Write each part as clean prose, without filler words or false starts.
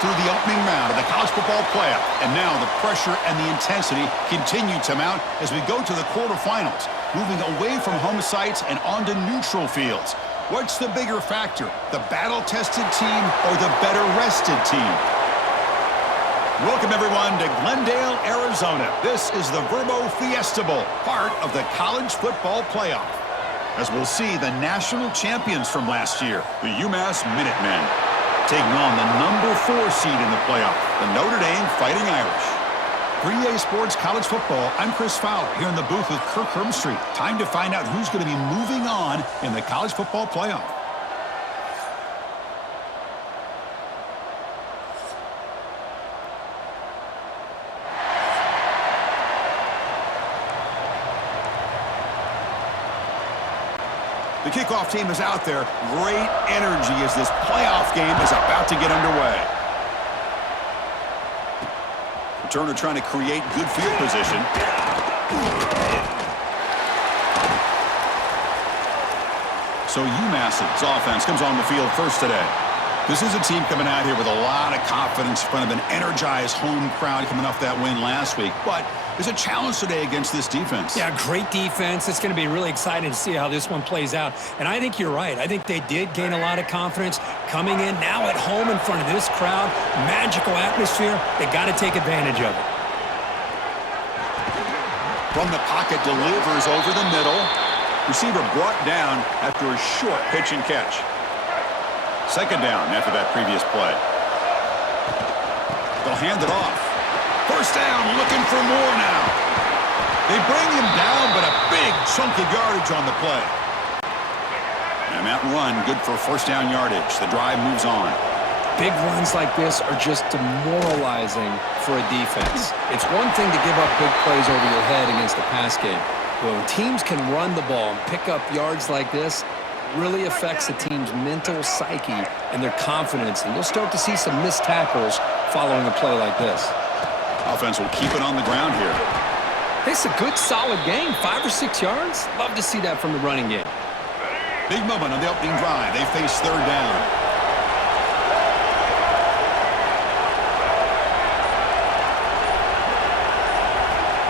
through the opening round of the college football playoff. And now the pressure and the intensity continue to mount as we go to the quarterfinals, moving away from home sites and onto neutral fields. What's the bigger factor, the battle-tested team or the better-rested team? Welcome, everyone, to Glendale, Arizona. This is the Verbo Fiesta Bowl, part of the college football playoff, as we'll see the national champions from last year, the UMass Minutemen, taking on the number 4 seed in the playoff, the Notre Dame Fighting Irish. 3A Sports College Football, I'm Chris Fowler, here in the booth with Kirk Herbstreit. Time to find out who's going to be moving on in the college football playoff. The kickoff team is out there. Great energy as this playoff game is about to get underway. Returner trying to create good field position. So UMass's offense comes on the field first today. This is a team coming out here with a lot of confidence in front of an energized home crowd coming off that win last week. But there's a challenge today against this defense. Yeah, great defense. It's going to be really exciting to see how this one plays out. And I think you're right. I think they did gain a lot of confidence coming in now at home in front of this crowd. Magical atmosphere. They got to take advantage of it. From the pocket, delivers over the middle. Receiver brought down after a short pitch and catch. Second down after that previous play. They'll hand it off. First down, looking for more now. They bring him down, but a big chunk of yardage on the play. And that run, good for first down yardage. The drive moves on. Big runs like this are just demoralizing for a defense. It's one thing to give up big plays over your head against the pass game. But when teams can run the ball and pick up yards like this, really affects the team's mental psyche and their confidence. And you'll start to see some missed tackles following a play like this. Offense will keep it on the ground here. It's a good, solid game. 5 or 6 yards. Love to see that from the running game. Big moment on the opening drive. They face third down.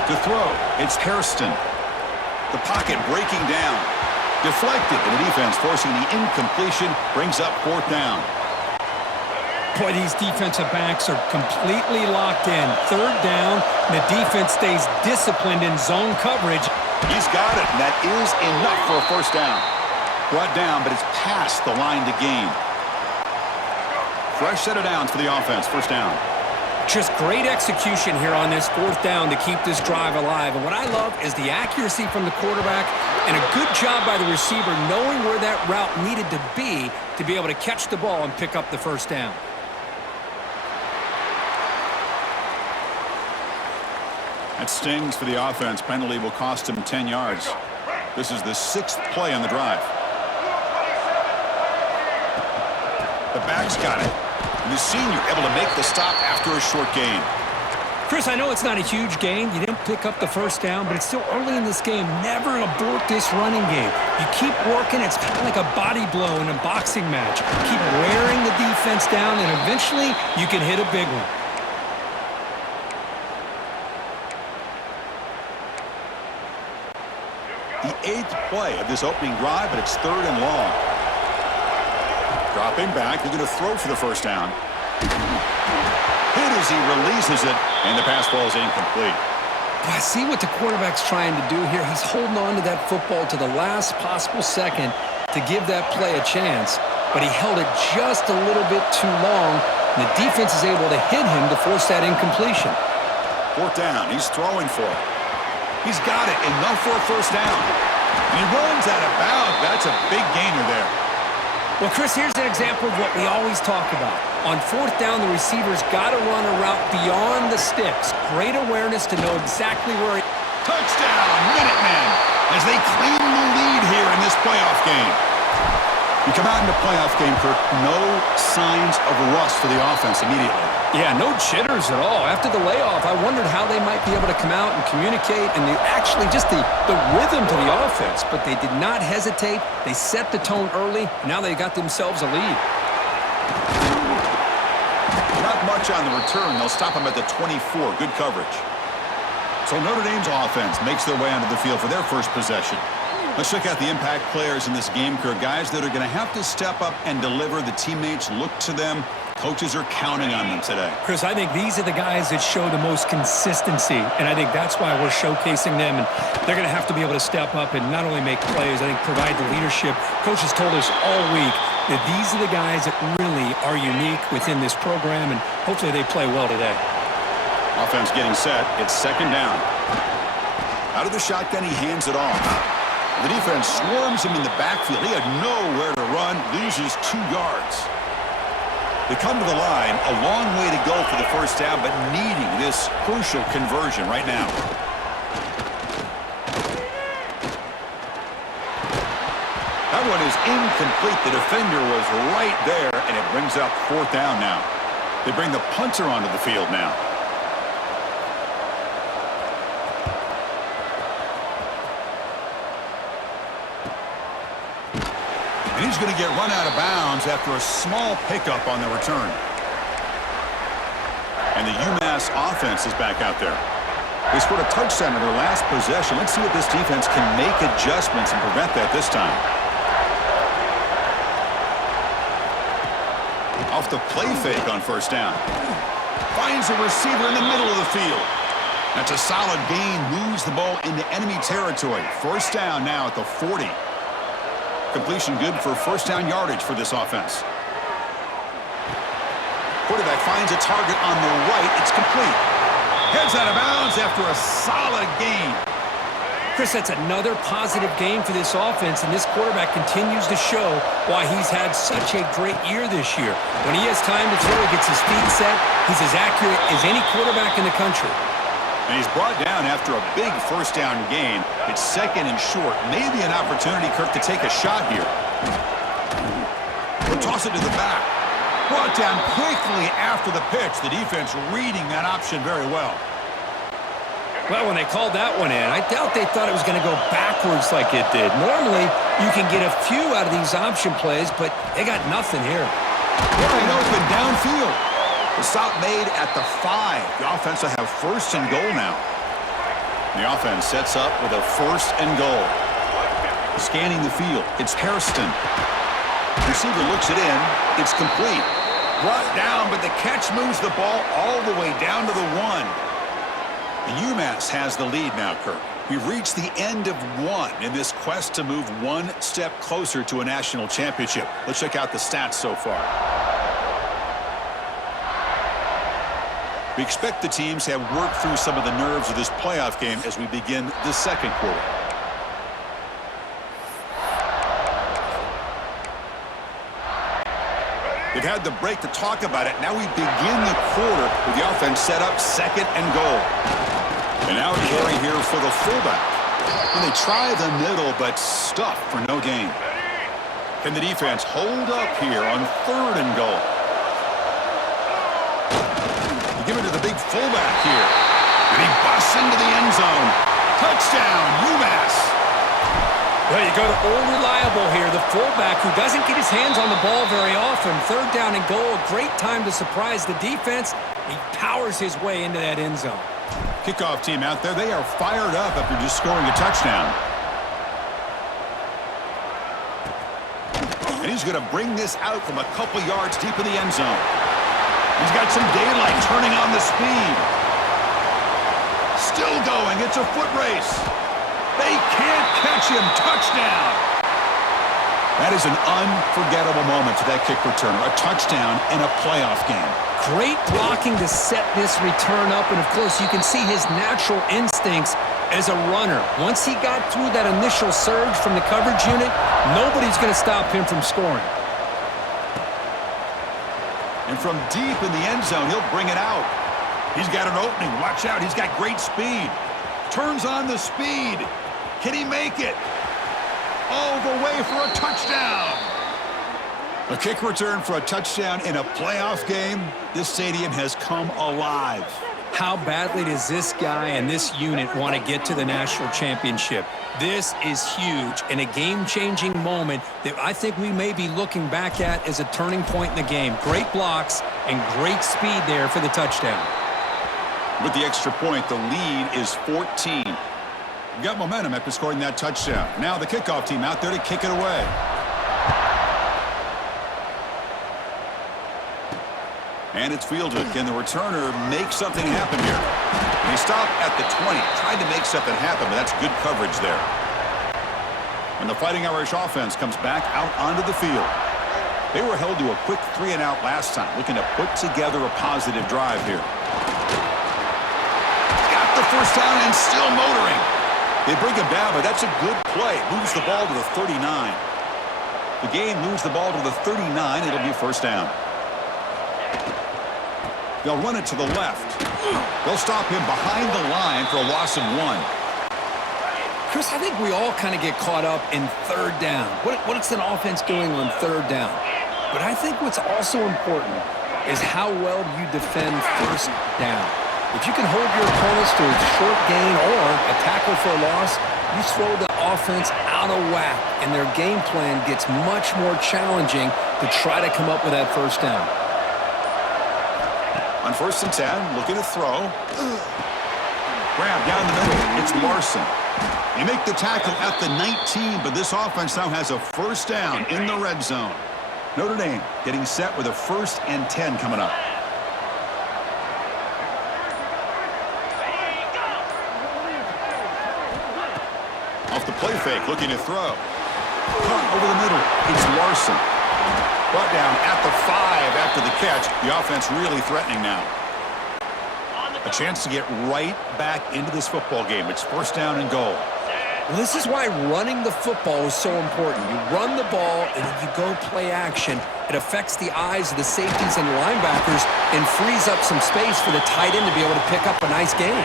To throw, it's Hairston. The pocket breaking down. Deflected, and the defense forcing the incompletion brings up fourth down. Boy, these defensive backs are completely locked in. Third down, the defense stays disciplined in zone coverage. He's got it, and that is enough for a first down. Brought down, but it's past the line to gain. Fresh set of downs for the offense. First down. Just great execution here on this fourth down to keep this drive alive. And what I love is the accuracy from the quarterback and a good job by the receiver knowing where that route needed to be able to catch the ball and pick up the first down. That stings for the offense. Penalty will cost him 10 yards. This is the 6th play on the drive. The back's got it. And the senior able to make the stop after a short gain. Chris, I know it's not a huge gain. You didn't pick up the first down, but it's still early in this game. Never abort this running game. You keep working. It's kind of like a body blow in a boxing match. Keep wearing the defense down, and eventually you can hit a big one. The 8th play of this opening drive, but it's third and long. Dropping back, they're going to throw for the first down. Hit as he releases it, and the pass ball is incomplete. I see what the quarterback's trying to do here. He's holding on to that football to the last possible second to give that play a chance, but he held it just a little bit too long, and the defense is able to hit him to force that incompletion. Fourth down, he's throwing for it. He's got it, enough for a first down. And he runs out of bounds. That's a big gainer there. Well, Chris, here's an example of what we always talk about. On fourth down, the receiver's got to run a route beyond the sticks. Great awareness to know exactly where he... Touchdown, Minutemen, as they claim the lead here in this playoff game. You come out in the playoff game, Kirk, no signs of rust for the offense immediately. Yeah, no jitters at all. After the layoff, I wondered how they might be able to come out and communicate and actually just the rhythm to the offense. But they did not hesitate. They set the tone early. Now they got themselves a lead. Not much on the return. They'll stop him at the 24. Good coverage. So Notre Dame's offense makes their way onto the field for their first possession. Let's check out the impact players in this game, Kirk. Guys that are going to have to step up and deliver. The teammates look to them. Coaches are counting on them today. Chris, I think these are the guys that show the most consistency, and I think that's why we're showcasing them. And they're going to have to be able to step up and not only make plays, I think provide the leadership. Coaches told us all week that these are the guys that really are unique within this program, and hopefully they play well today. Offense getting set. It's second down. Out of the shotgun, he hands it off. The defense swarms him in the backfield. He had nowhere to run, loses 2 yards. They come to the line, a long way to go for the first down, but needing this crucial conversion right now. That one is incomplete. The defender was right there, and it brings up 4th down now. They bring the punter onto the field now. And he's going to get run out of bounds after a small pickup on the return. And the UMass offense is back out there. They scored a touchdown in their last possession. Let's see if this defense can make adjustments and prevent that this time. Off the play fake on first down. Finds a receiver in the middle of the field. That's a solid gain. Moves the ball into enemy territory. First down now at the 40. Completion good for first down yardage for this offense. Quarterback finds a target on the right. It's complete. Heads out of bounds after a solid gain. Chris, that's another positive game for this offense, and this quarterback continues to show why he's had such a great year this year. When he has time to throw, he gets his feet set. He's as accurate as any quarterback in the country. And he's brought down after a big first down gain. It's second and short. Maybe an opportunity, Kirk, to take a shot here. We'll toss it to the back. Brought down quickly after the pitch. The defense reading that option very well. Well, when they called that one in, I doubt they thought it was going to go backwards like it did. Normally, you can get a few out of these option plays, but they got nothing here. Wide open downfield. The stop made at the 5. The offense will have first and goal now. The offense sets up with a first and goal. Scanning the field. It's Hairston. Receiver looks it in. It's complete. Brought down, but the catch moves the ball all the way down to the 1. And UMass has the lead now, Kirk. We've reached the end of 1 in this quest to move one step closer to a national championship. Let's check out the stats so far. We expect the teams have worked through some of the nerves of this playoff game as we begin the second quarter. They've had the break to talk about it. Now we begin the quarter with the offense set up second and goal. And now carry here for the fullback. And they try the middle, but stuffed for no gain. Can the defense hold up here on third and goal? They give it to the big fullback here. And he busts into the end zone. Touchdown, UMass. Well, you go to old reliable here, the fullback who doesn't get his hands on the ball very often. Third down and goal, a great time to surprise the defense. He powers his way into that end zone. Kickoff team out there, they are fired up after just scoring a touchdown. And he's going to bring this out from a couple yards deep in the end zone. He's got some daylight turning on the speed. Still going, it's a foot race. They can't catch him. Touchdown. That is an unforgettable moment for that kick returner. A touchdown in a playoff game. Great blocking to set this return up, and of course you can see his natural instincts as a runner. Once he got through that initial surge from the coverage unit, nobody's going to stop him from scoring. And from deep in the end zone, he'll bring it out. He's got an opening. Watch out. He's got great speed. Turns on the speed. Can he make it? All the way for a touchdown. A kick return for a touchdown in a playoff game. This stadium has come alive. How badly does this guy and this unit want to get to the national championship? This is huge and a game-changing moment that I think we may be looking back at as a turning point in the game. Great blocks, and great speed there for the touchdown. With the extra point, the lead is 14. Got momentum after scoring that touchdown. Now the kickoff team out there to kick it away. And it's fielded. Can the returner make something happen here? And he stopped at the 20. Tried to make something happen, but that's good coverage there. And the Fighting Irish offense comes back out onto the field. They were held to a quick 3-and-out last time, looking to put together a positive drive here. Got the first down and still motoring. They bring him down, but that's a good play. Moves the ball to the 39. The game moves the ball to the 39. It'll be first down. They'll run it to the left. They'll stop him behind the line for a loss of 1. Chris, I think we all kind of get caught up in third down. What's an offense doing on third down? But I think what's also important is how well you defend first down. If you can hold your opponents to a short gain or a tackle for a loss, you throw the offense out of whack, and their game plan gets much more challenging to try to come up with that first down. On 1st and 10, looking to throw. Grab down the middle. It's Larson. They make the tackle at the 19, but this offense now has a first down in the red zone. Notre Dame getting set with a 1st and 10 coming up. Off the play fake, looking to throw. Punt over the middle. It's Larson. Brought down at the 5 after the catch. The offense really threatening now. A chance to get right back into this football game. It's 1st down and goal. Well, this is why running the football is so important. You run the ball, and then you go play action. It affects the eyes of the safeties and linebackers and frees up some space for the tight end to be able to pick up a nice gain.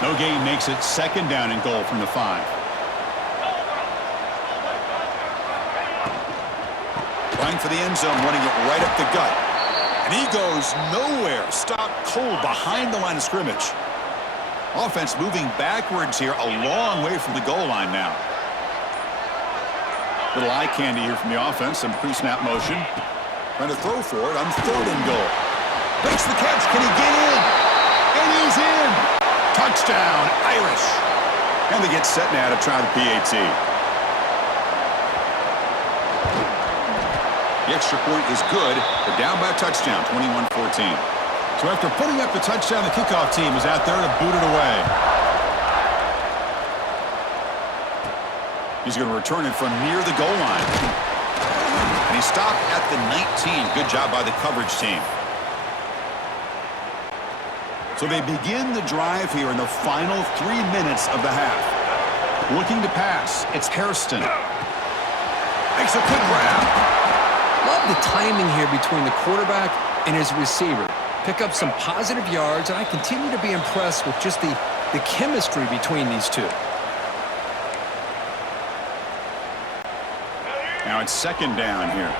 No gain makes it 2nd down and goal from the 5. Trying for the end zone, running it right up the gut. And he goes nowhere. Stopped cold behind the line of scrimmage. Offense moving backwards here, a long way from the goal line now. Little eye candy here from the offense, some pre-snap motion. Trying to throw for it on 3rd and goal. Makes the catch, can he get in? And he's in! Touchdown, Irish! And they get set now to try the PAT. The extra point is good. They're down by a touchdown, 21-14. So after putting up the touchdown, the kickoff team is out there to boot it away. He's going to return it from near the goal line. And he stopped at the 19. Good job by the coverage team. So they begin the drive here in the final 3 minutes of the half. Looking to pass. It's Hairston. Makes a quick grab. Love the timing here between the quarterback and his receiver. Pick up some positive yards, and I continue to be impressed with just the chemistry between these two. Now it's 2nd down here.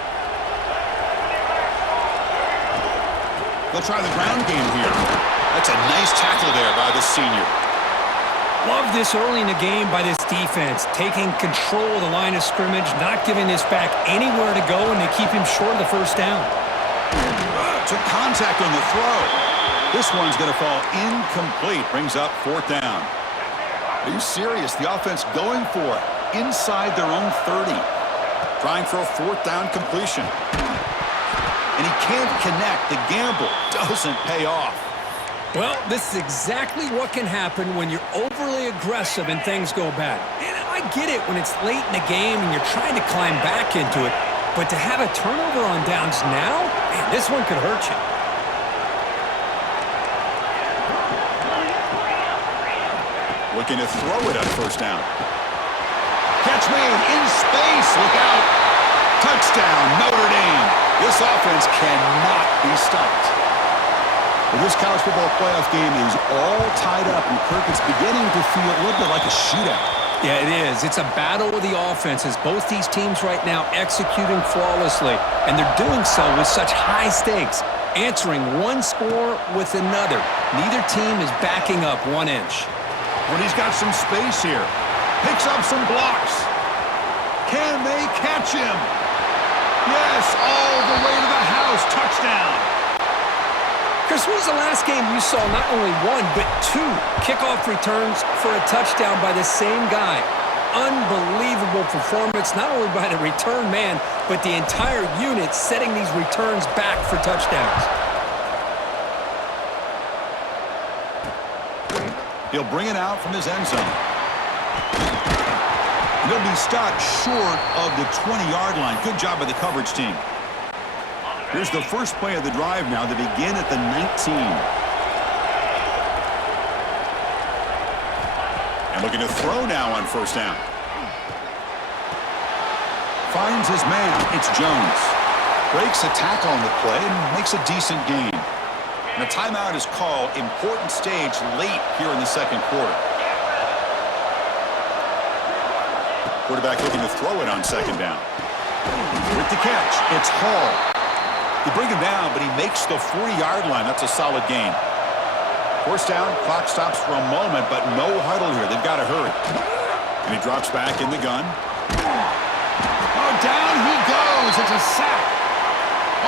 They'll try the ground game here. That's a nice tackle there by the senior. Love this early in the game by this defense, taking control of the line of scrimmage, not giving this back anywhere to go, and they keep him short of the first down. Took contact on the throw. This one's going to fall incomplete. Brings up 4th down. Are you serious? The offense going for it inside their own 30. Trying for a 4th down completion. And he can't connect. The gamble doesn't pay off. Well, this is exactly what can happen when you're overly aggressive and things go bad. And I get it when it's late in the game and you're trying to climb back into it. But to have a turnover on downs now, man, this one could hurt you. Looking to throw it on 1st down. Catch made in space. Look out. Touchdown, Notre Dame. This offense cannot be stopped. Well, this college football playoff game is all tied up, and Kirk, it's beginning to feel a little bit like a shootout. Yeah, it is. It's a battle of the offenses. Both these teams right now executing flawlessly, and they're doing so with such high stakes, answering one score with another. Neither team is backing up 1 inch. But he's got some space here. Picks up some blocks. Can they catch him? Yes, all the way to the house. Touchdown. Chris, when was the last game you saw not only one, but two kickoff returns for a touchdown by the same guy? Unbelievable performance, not only by the return man, but the entire unit setting these returns back for touchdowns. He'll bring it out from his end zone. He'll be stopped short of the 20-yard line. Good job by the coverage team. Here's the first play of the drive now. They begin at the 19. And looking to throw now on first down. Finds his man. It's Jones. Breaks a tackle on the play and makes a decent gain. And a timeout is called. Important stage late here in the second quarter. Quarterback looking to throw it on second down. With the catch, it's Hall. They bring him down, but he makes the 40-yard line. That's a solid gain. First down, clock stops for a moment, but no huddle here. They've got to hurry. And he drops back in the gun. Oh, down he goes. It's a sack.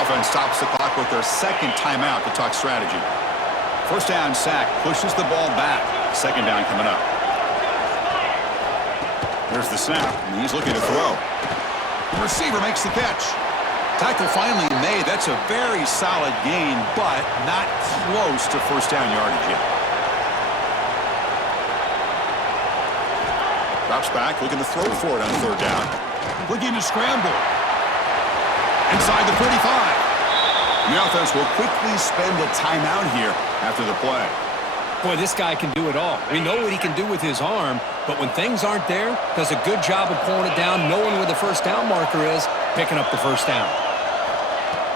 Offense stops the clock with their second timeout to talk strategy. First down sack, pushes the ball back. Second down coming up. There's the snap, and he's looking to throw. The receiver makes the catch. Tackle finally made. That's a very solid gain, but not close to first down yardage yet. Drops back, looking to throw for it on third down. Looking to scramble. Inside the 35. And the offense will quickly spend a timeout here after the play. Boy, this guy can do it all. We know what he can do with his arm, but when things aren't there, does a good job of pulling it down, knowing where the first down marker is, picking up the first down.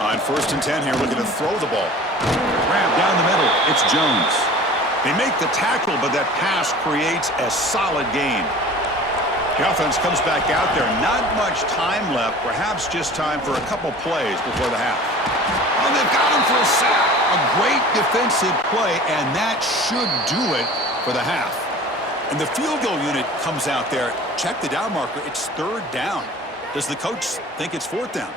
On first and 10 here, looking to throw the ball. Grab down the middle. It's Jones. They make the tackle, but that pass creates a solid gain. The offense comes back out there. Not much time left. Perhaps just time for a couple plays before the half. Oh, they've got him for a sack. A great defensive play, and that should do it for the half. And the field goal unit comes out there. Check the down marker. It's third down. Does the coach think it's fourth down?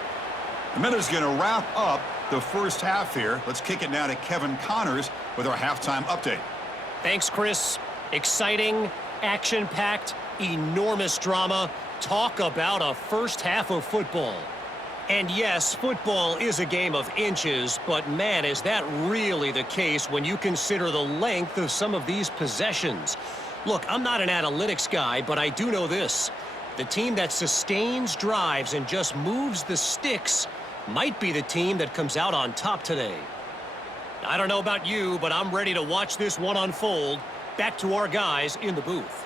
The minute's going to wrap up the first half here. Let's kick it now to Kevin Connors with our halftime update. Thanks, Chris. Exciting, action-packed, enormous drama. Talk about a first half of football. And yes, football is a game of inches, but man, is that really the case when you consider the length of some of these possessions. Look, I'm not an analytics guy, but I do know this. The team that sustains drives and just moves the sticks might be the team that comes out on top today. I don't know about you, but I'm ready to watch this one unfold. Back to our guys in the booth.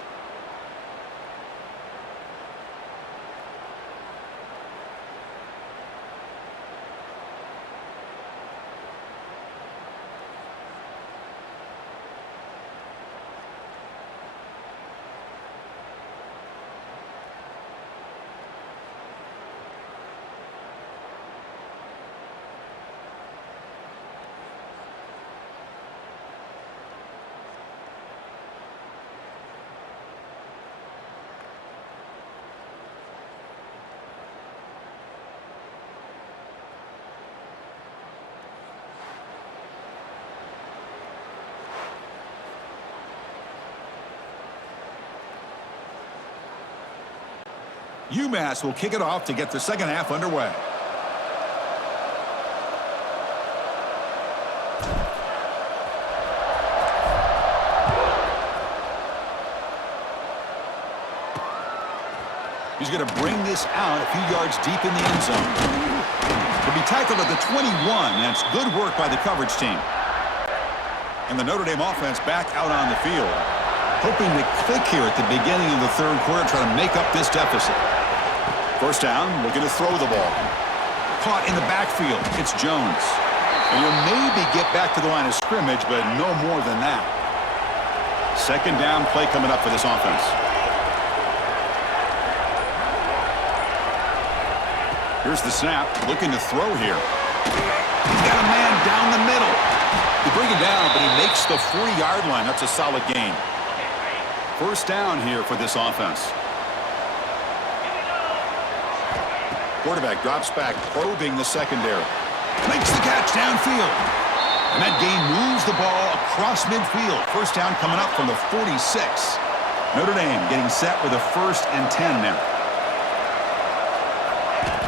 UMass will kick it off to get the second half underway. He's going to bring this out a few yards deep in the end zone. He'll be tackled at the 21. That's good work by the coverage team. And the Notre Dame offense back out on the field, hoping to click here at the beginning of the third quarter, try to make up this deficit. First down, looking to throw the ball. Caught in the backfield. It's Jones. And you'll maybe get back to the line of scrimmage, but no more than that. Second down play coming up for this offense. Here's the snap, looking to throw here. He's got a man down the middle. They bring him down, but he makes the 40-yard line. That's a solid gain. First down here for this offense. Quarterback drops back, probing the secondary. Makes the catch downfield. And that gain moves the ball across midfield. First down coming up from the 46. Notre Dame getting set with a 1st and 10 now.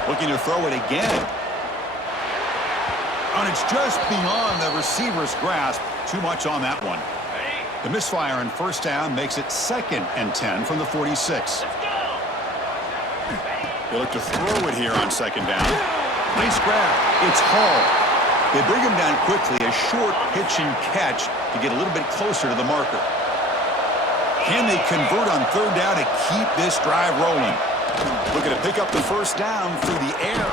Looking to throw it again. And it's just beyond the receiver's grasp. Too much on that one. The misfire on first down makes it 2nd and 10 from the 46. They look to throw it here on 2nd down. Nice grab. It's Hall. They bring him down quickly. A short pitch and catch to get a little bit closer to the marker. Can they convert on 3rd down to keep this drive rolling? Looking to pick up the first down through the air.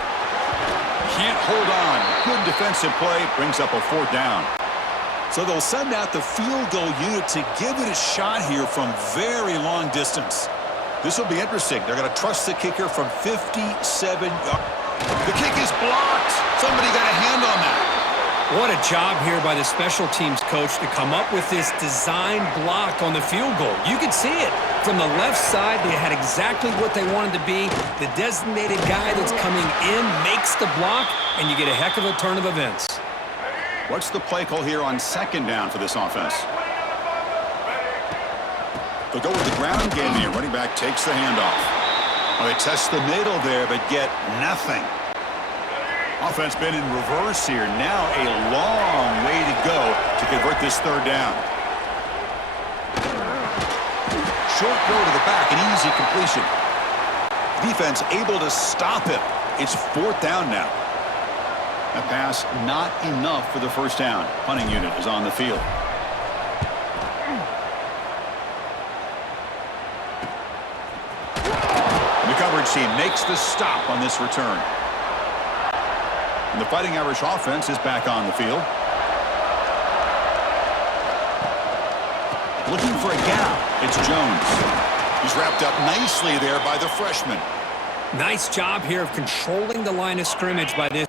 Can't hold on. Good defensive play. Brings up a 4th down. So they'll send out the field goal unit to give it a shot here from very long distance. This will be interesting. They're going to trust the kicker from 57 yards. The kick is blocked. Somebody got a hand on that. What a job here by the special teams coach to come up with this design block on the field goal. You could see it. From the left side, they had exactly what they wanted to be. The designated guy that's coming in makes the block, and you get a heck of a turn of events. What's the play call here on 2nd down for this offense? They'll go with the ground game here. Running back takes the handoff. Well, they test the middle there, but get nothing. Offense been in reverse here. Now a long way to go to convert this 3rd down. Short throw to the back, an easy completion. Defense able to stop him. It's 4th down now. A pass not enough for the first down. Punting unit is on the field. The coverage team makes the stop on this return. And the Fighting Irish offense is back on the field. Looking for a gap. It's Jones. He's wrapped up nicely there by the freshman. Nice job here of controlling the line of scrimmage by this.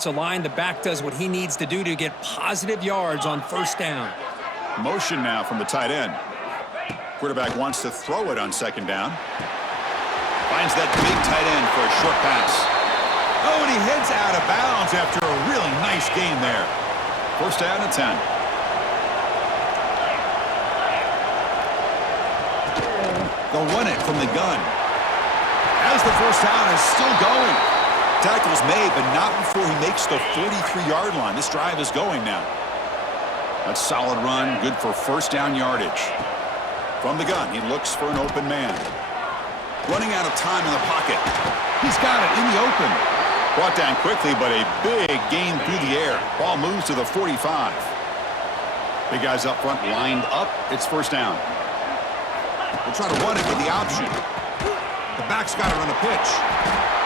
It's a line. The back does what he needs to do to get positive yards on first down. Motion now from the tight end. Quarterback wants to throw it on 2nd down. Finds that big tight end for a short pass. Oh, and he heads out of bounds after a really nice gain there. First down and 10. They'll run it from the gun. As the first down is still going. Tackle's made, but not before he makes the 43-yard line. This drive is going now. That's solid run, good for first down yardage. From the gun, he looks for an open man. Running out of time in the pocket. He's got it in the open. Brought down quickly, but a big gain through the air. Ball moves to the 45. Big guys up front lined up. It's first down. They'll try to run it with the option. The back's got it on the pitch.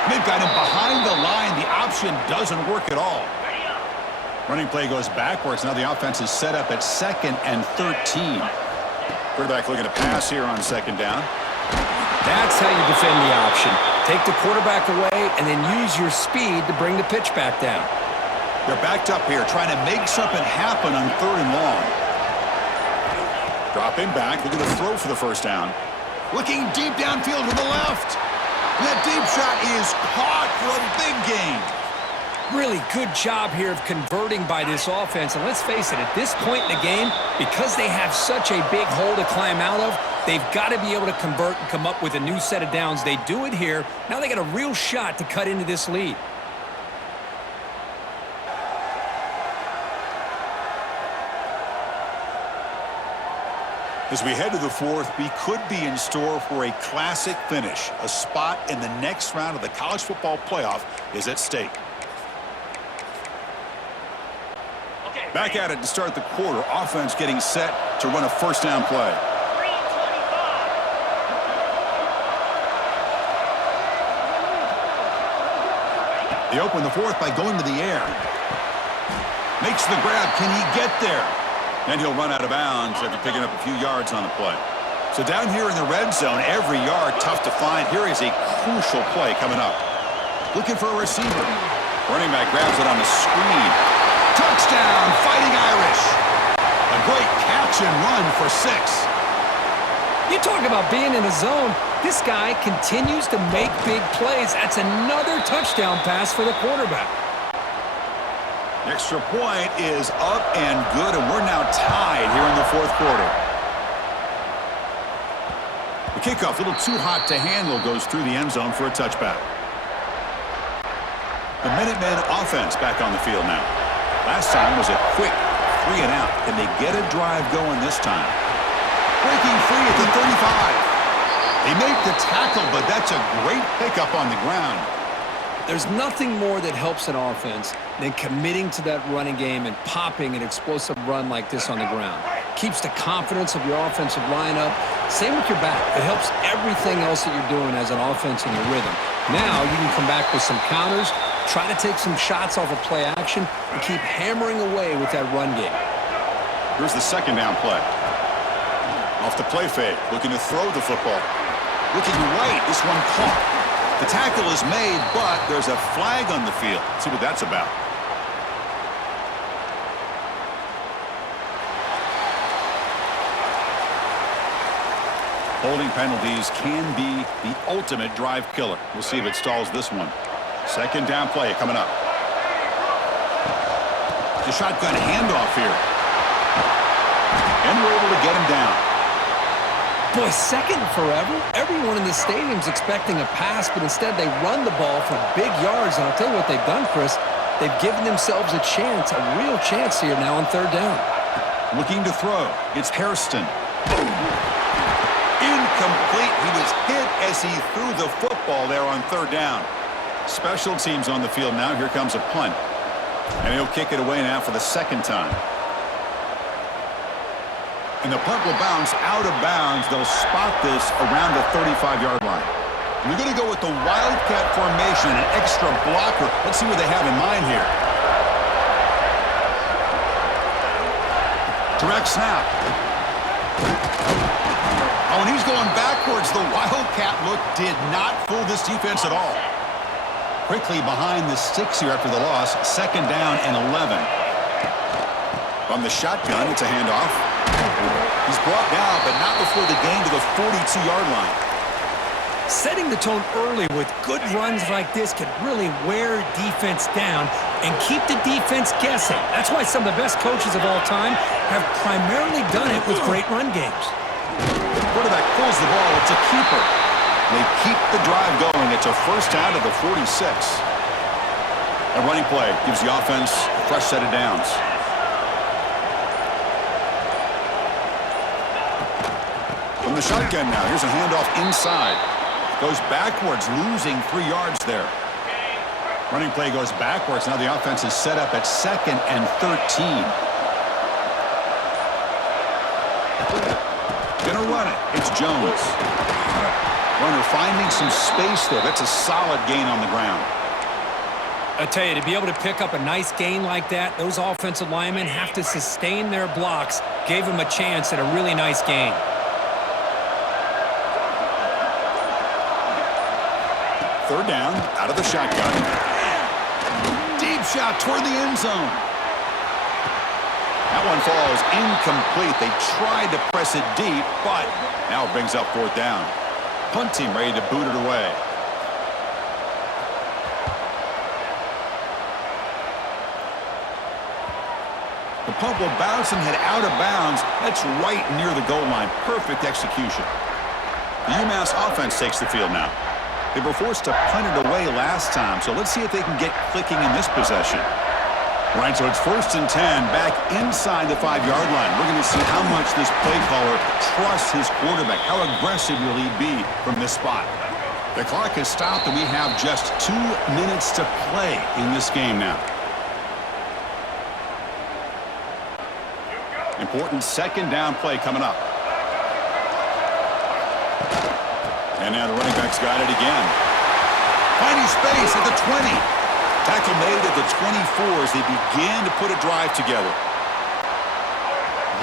They've got him behind the line. The option doesn't work at all. Running play goes backwards. Now the offense is set up at 2nd and 13. Quarterback looking to pass here on 2nd down. That's how you defend the option. Take the quarterback away and then use your speed to bring the pitch back down. They're backed up here trying to make something happen on 3rd and long. Dropping back, looking to throw for the first down. Looking deep downfield to the left. That deep shot is caught for a big gain. Really good job here of converting by this offense. And let's face it, at this point in the game, because they have such a big hole to climb out of, they've got to be able to convert and come up with a new set of downs. They do it here. Now they got a real shot to cut into this lead. As we head to the 4th, we could be in store for a classic finish. A spot in the next round of the college football playoff is at stake. Back at it to start the quarter. Offense getting set to run a first down play. They open the 4th by going to the air. Makes the grab. Can he get there? And he'll run out of bounds after picking up a few yards on the play. So down here in the red zone, every yard tough to find. Here is a crucial play coming up. Looking for a receiver. Running back grabs it on the screen. Touchdown, Fighting Irish. A great catch and run for 6. You talk about being in a zone. This guy continues to make big plays. That's another touchdown pass for the quarterback. Extra point is up and good, and we're now tied here in the 4th quarter. The kickoff, a little too hot to handle, goes through the end zone for a touchback. The Minutemen offense back on the field now. Last time was a quick 3 and out. Can they get a drive going this time? Breaking free at the 35. They make the tackle, but that's a great pickup on the ground. There's nothing more that helps an offense than committing to that running game and popping an explosive run like this on the ground. Keeps the confidence of your offensive lineup. Same with your back. It helps everything else that you're doing as an offense in your rhythm. Now you can come back with some counters, try to take some shots off of play action, and keep hammering away with that run game. Here's the second down play. Off the play fake, looking to throw the football. Looking right, this one caught. The tackle is made, but there's a flag on the field. Let's see what that's about. Holding penalties can be the ultimate drive killer. We'll see if it stalls this one. Second down play coming up. The shotgun handoff here. And we're able to get him down. Boy, second and forever. Everyone in the stadium's expecting a pass, but instead they run the ball for big yards. And I'll tell you what they've done, Chris. They've given themselves a chance, a real chance here now on 3rd down. Looking to throw. It's Hairston. Incomplete. He was hit as he threw the football there on 3rd down. Special teams on the field now. Here comes a punt. And he'll kick it away now for the 2nd time. And the punt will bounce out of bounds. They'll spot this around the 35-yard line. We're going to go with the Wildcat formation, an extra blocker. Let's see what they have in mind here. Direct snap. Oh, and he's going backwards. The Wildcat look did not fool this defense at all. Quickly behind the sticks here after the loss. 2nd down and 11. From the shotgun, it's a handoff. He's brought down, but not before the gain to the 42-yard line. Setting the tone early with good runs like this can really wear defense down and keep the defense guessing. That's why some of the best coaches of all time have primarily done it with great run games. Quarterback pulls the ball. It's a keeper. They keep the drive going. It's a first down to the 46. A running play gives the offense a fresh set of downs. From the shotgun now, here's a handoff inside. Goes backwards, losing 3 yards there. Running play goes backwards. Now the offense is set up at 2nd and 13. Gonna run it. It's Jones. Runner finding some space there. That's a solid gain on the ground. I tell you, to be able to pick up a nice gain like that, those offensive linemen have to sustain their blocks. Gave him a chance at a really nice gain. Third down, out of the shotgun. Deep shot toward the end zone. That one falls incomplete. They tried to press it deep, but now it brings up fourth down. Punt team ready to boot it away. The punt will bounce and head out of bounds. That's right near the goal line. Perfect execution. The UMass offense takes the field now. They were forced to punt it away last time, so let's see if they can get clicking in this possession. Right, so it's 1st and 10, back inside the 5-yard line. We're going to see how much this play caller trusts his quarterback. How aggressive will he be from this spot? The clock has stopped, and we have just 2 minutes to play in this game now. Important second down play coming up. And now the running back's got it again. Finding space at the 20. Tackle made at the 24 as they began to put a drive together.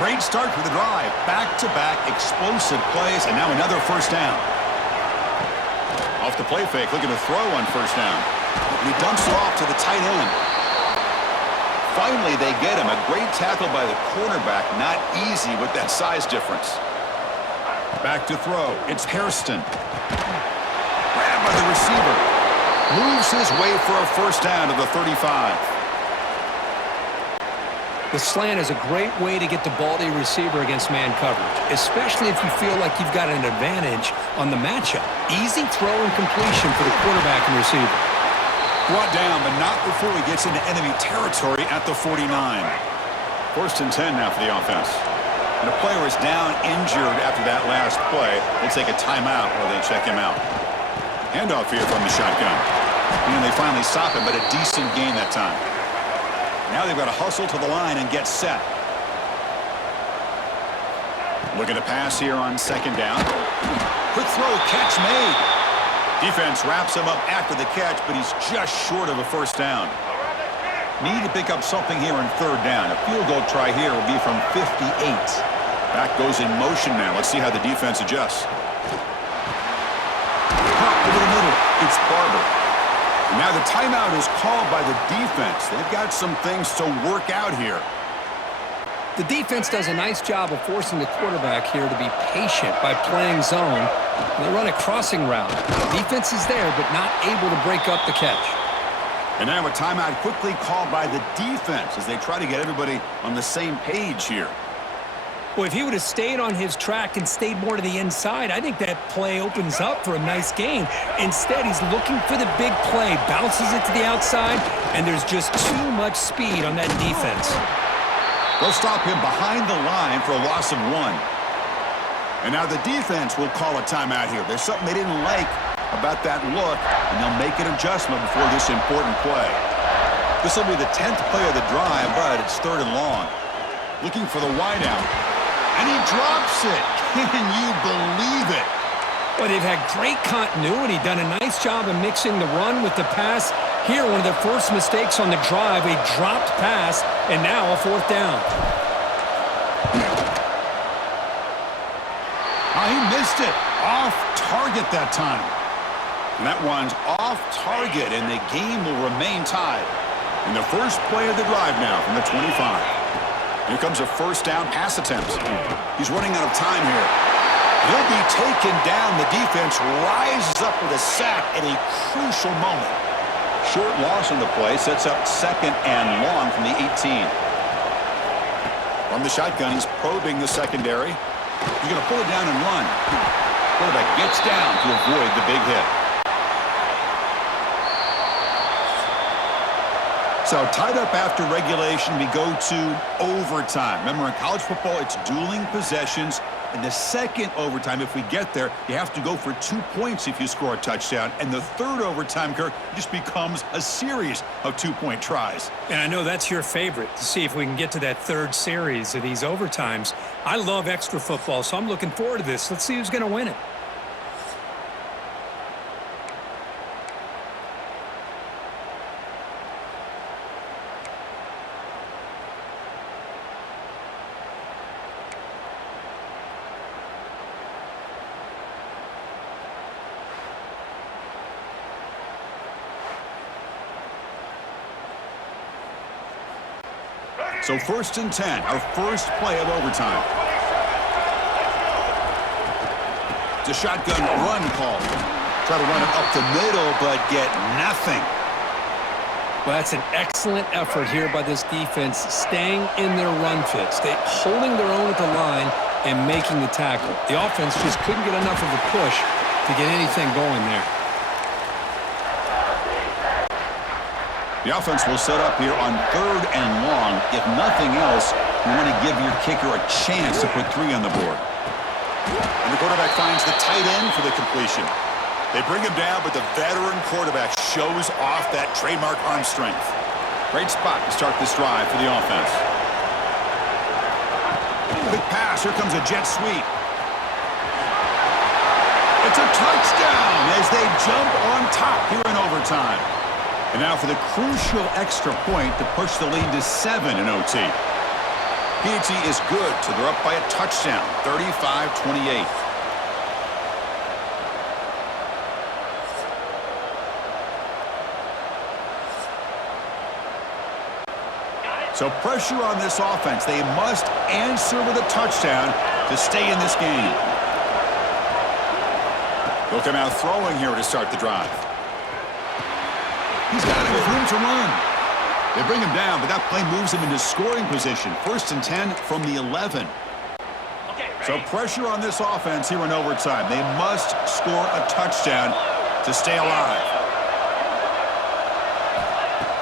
Great start for the drive. Back-to-back explosive plays, and now another first down. Off the play fake, looking to throw on first down. And he dumps it off to the tight end. Finally, they get him. A great tackle by the cornerback. Not easy with that size difference. Back to throw. It's Hairston. Grabbed by the receiver. Moves his way for a first down to the 35. The slant is a great way to get the ball to your receiver against man coverage, especially if you feel like you've got an advantage on the matchup. Easy throw and completion for the quarterback and receiver. Brought down, but not before he gets into enemy territory at the 49. 1st and 10 now for the offense. And a player is down injured after that last play. We'll take a timeout while they check him out. Handoff here from the shotgun. And they finally stop him, but a decent gain that time. Now they've got to hustle to the line and get set. Looking to pass here on second down. Quick throw, catch made. Defense wraps him up after the catch, but he's just short of a first down. Need to pick up something here on third down. A field goal try here will be from 58. Back goes in motion now. Let's see how the defense adjusts. Pop over the middle. It's Barber. And now the timeout is called by the defense. They've got some things to work out here. The defense does a nice job of forcing the quarterback here to be patient by playing zone. They run a crossing route. The defense is there, but not able to break up the catch. And now a timeout quickly called by the defense as they try to get everybody on the same page here. Well, if he would have stayed on his track and stayed more to the inside, I think that play opens up for a nice gain. Instead, he's looking for the big play, bounces it to the outside, and there's just too much speed on that defense. They'll stop him behind the line for a loss of 1. And now the defense will call a timeout here. There's something they didn't like about that look, and they'll make an adjustment before this important play. This will be the 10th play of the drive, but it's 3rd and long. Looking for the wideout. And he drops it. Can you believe it? Well, they've had great continuity, done a nice job of mixing the run with the pass. Here, one of their first mistakes on the drive, a dropped pass, and now a fourth down. Oh, he missed it. Off target that time. And that one's off target, and the game will remain tied. In the first play of the drive now from the 25. Here comes a first down pass attempt. He's running out of time here. He'll be taken down. The defense rises up with a sack at a crucial moment. Short loss on the play sets up 2nd and long from the 18. From the shotgun, he's probing the secondary. He's going to pull it down and run. Quarterback gets down to avoid the big hit. So tied up after regulation, we go to overtime. Remember, in college football, it's dueling possessions. In the second overtime, if we get there, you have to go for 2 points if you score a touchdown. And the third overtime, Kirk, just becomes a series of 2-point tries. And I know that's your favorite, to see if we can get to that third series of these overtimes. I love extra football, so I'm looking forward to this. Let's see who's going to win it. So 1st and 10, our first play of overtime. It's a shotgun run call. Try to run it up the middle, but get nothing. Well, that's an excellent effort here by this defense, staying in their run fits. They holding their own at the line and making the tackle. The offense just couldn't get enough of a push to get anything going there. The offense will set up here on 3rd and long. If nothing else, you want to give your kicker a chance to put 3 on the board. And the quarterback finds the tight end for the completion. They bring him down, but the veteran quarterback shows off that trademark arm strength. Great spot to start this drive for the offense. Big pass. Here comes a jet sweep. It's a touchdown as they jump on top here in overtime. And now for the crucial extra point to push the lead to 7 in OT. PAT is good, so they're up by a touchdown, 35-28. So pressure on this offense. They must answer with a touchdown to stay in this game. They'll come out throwing here to start the drive. He's got it with room to run. They bring him down, but that play moves him into scoring position. 1st and 10 from the 11. So pressure on this offense here in overtime. They must score a touchdown to stay alive.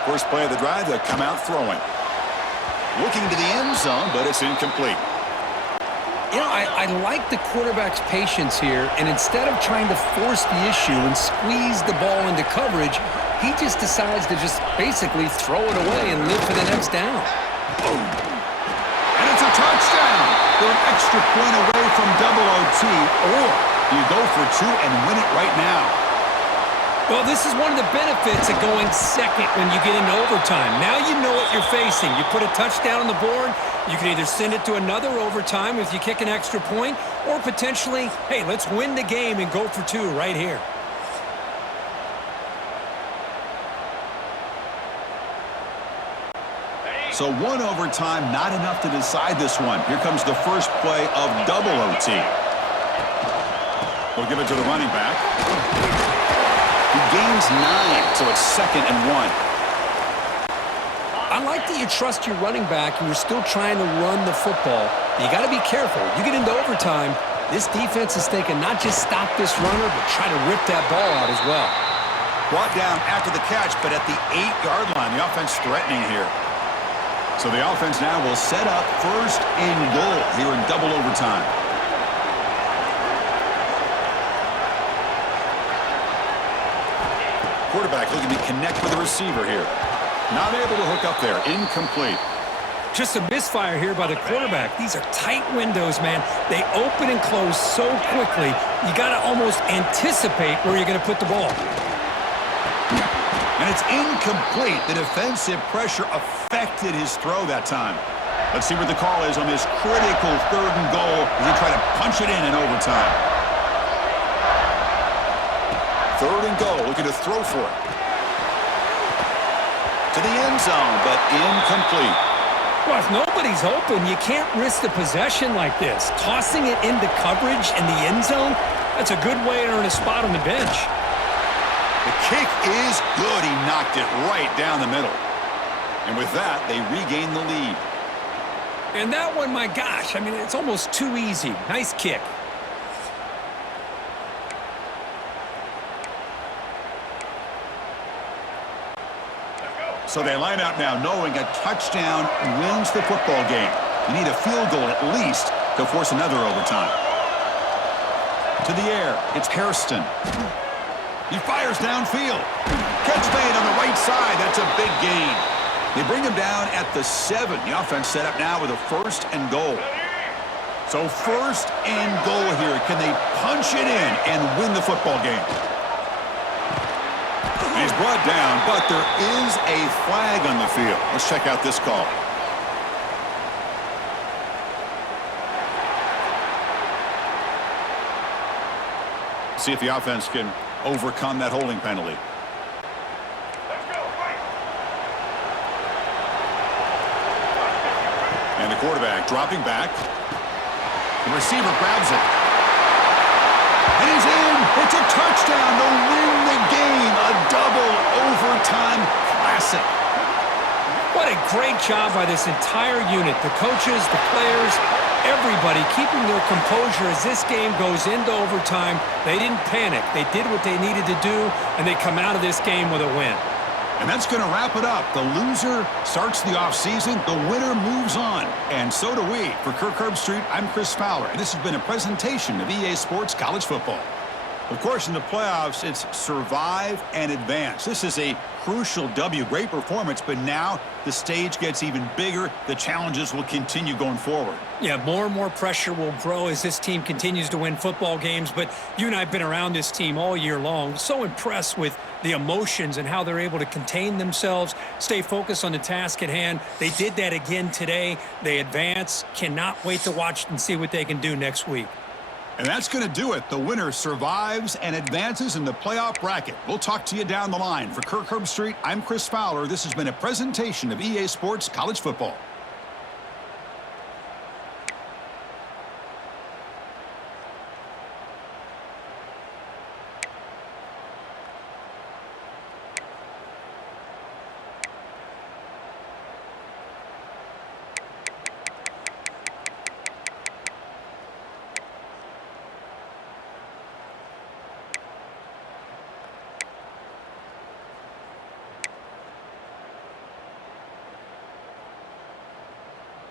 First play of the drive, they'll come out throwing. Looking to the end zone, but it's incomplete. You know, I like the quarterback's patience here, and instead of trying to force the issue and squeeze the ball into coverage, he just decides to just basically throw it away and live for the next down. And it's a touchdown. They're an extra point away from double OT, or you go for 2 and win it right now. Well, this is one of the benefits of going second when you get into overtime. Now you know what you're facing. You put a touchdown on the board, you can either send it to another overtime if you kick an extra point, or potentially, hey, let's win the game and go for 2 right here. So 1 overtime, not enough to decide this one. Here comes the first play of double OT. We'll give it to the running back. He gains 9, so it's 2nd and 1. I like that you trust your running back and you're still trying to run the football. You got to be careful. You get into overtime, this defense is thinking not just stop this runner, but try to rip that ball out as well. Brought down after the catch, but at the 8-yard line, the offense threatening here. So the offense now will set up 1st and goal here in double overtime. Quarterback looking to connect with the receiver here. Not able to hook up there. Incomplete. Just a misfire here by the quarterback. These are tight windows, man. They open and close so quickly, you got to almost anticipate where you're going to put the ball. And it's incomplete. The defensive pressure affected his throw that time. Let's see what the call is on this critical 3rd and goal as he try to punch it in overtime. 3rd and goal, looking to throw for it. To the end zone, but incomplete. Well, if nobody's open, you can't risk the possession like this. Tossing it into coverage in the end zone, that's a good way to earn a spot on the bench. The kick is good. He knocked it right down the middle. And with that, they regain the lead. And that one, my gosh, I mean, it's almost too easy. Nice kick. So they line out now knowing a touchdown wins the football game. You need a field goal at least to force another overtime. To the air, it's Hairston. He fires downfield. Catch made on the right side. That's a big gain. They bring him down at the 7. The offense set up now with a 1st and goal. So 1st and goal here. Can they punch it in and win the football game? He's brought down, but there is a flag on the field. Let's check out this call. See if the offense can overcome that holding penalty. quarterback dropping back. The receiver grabs it. And he's in. It's a touchdown to win the game. A double overtime classic. What a great job by this entire unit. The coaches, the players, everybody keeping their composure as this game goes into overtime. They didn't panic. They did what they needed to do, and they come out of this game with a win. And that's going to wrap it up. The loser starts the offseason. The winner moves on. And so do we. For Kirk Herbstreit, I'm Chris Fowler. And this has been a presentation of EA Sports College Football. Of course, in the playoffs, it's survive and advance. This is a crucial W. Great performance, but now the stage gets even bigger. The challenges will continue going forward. Yeah, more and more pressure will grow as this team continues to win football games. But you and I have been around this team all year long. So impressed with the emotions and how they're able to contain themselves, stay focused on the task at hand. They did that again today. They advance. Cannot wait to watch and see what they can do next week. And that's going to do it. The winner survives and advances in the playoff bracket. We'll talk to you down the line. For Kirk Herbstreit, I'm Chris Fowler. This has been a presentation of EA Sports College Football.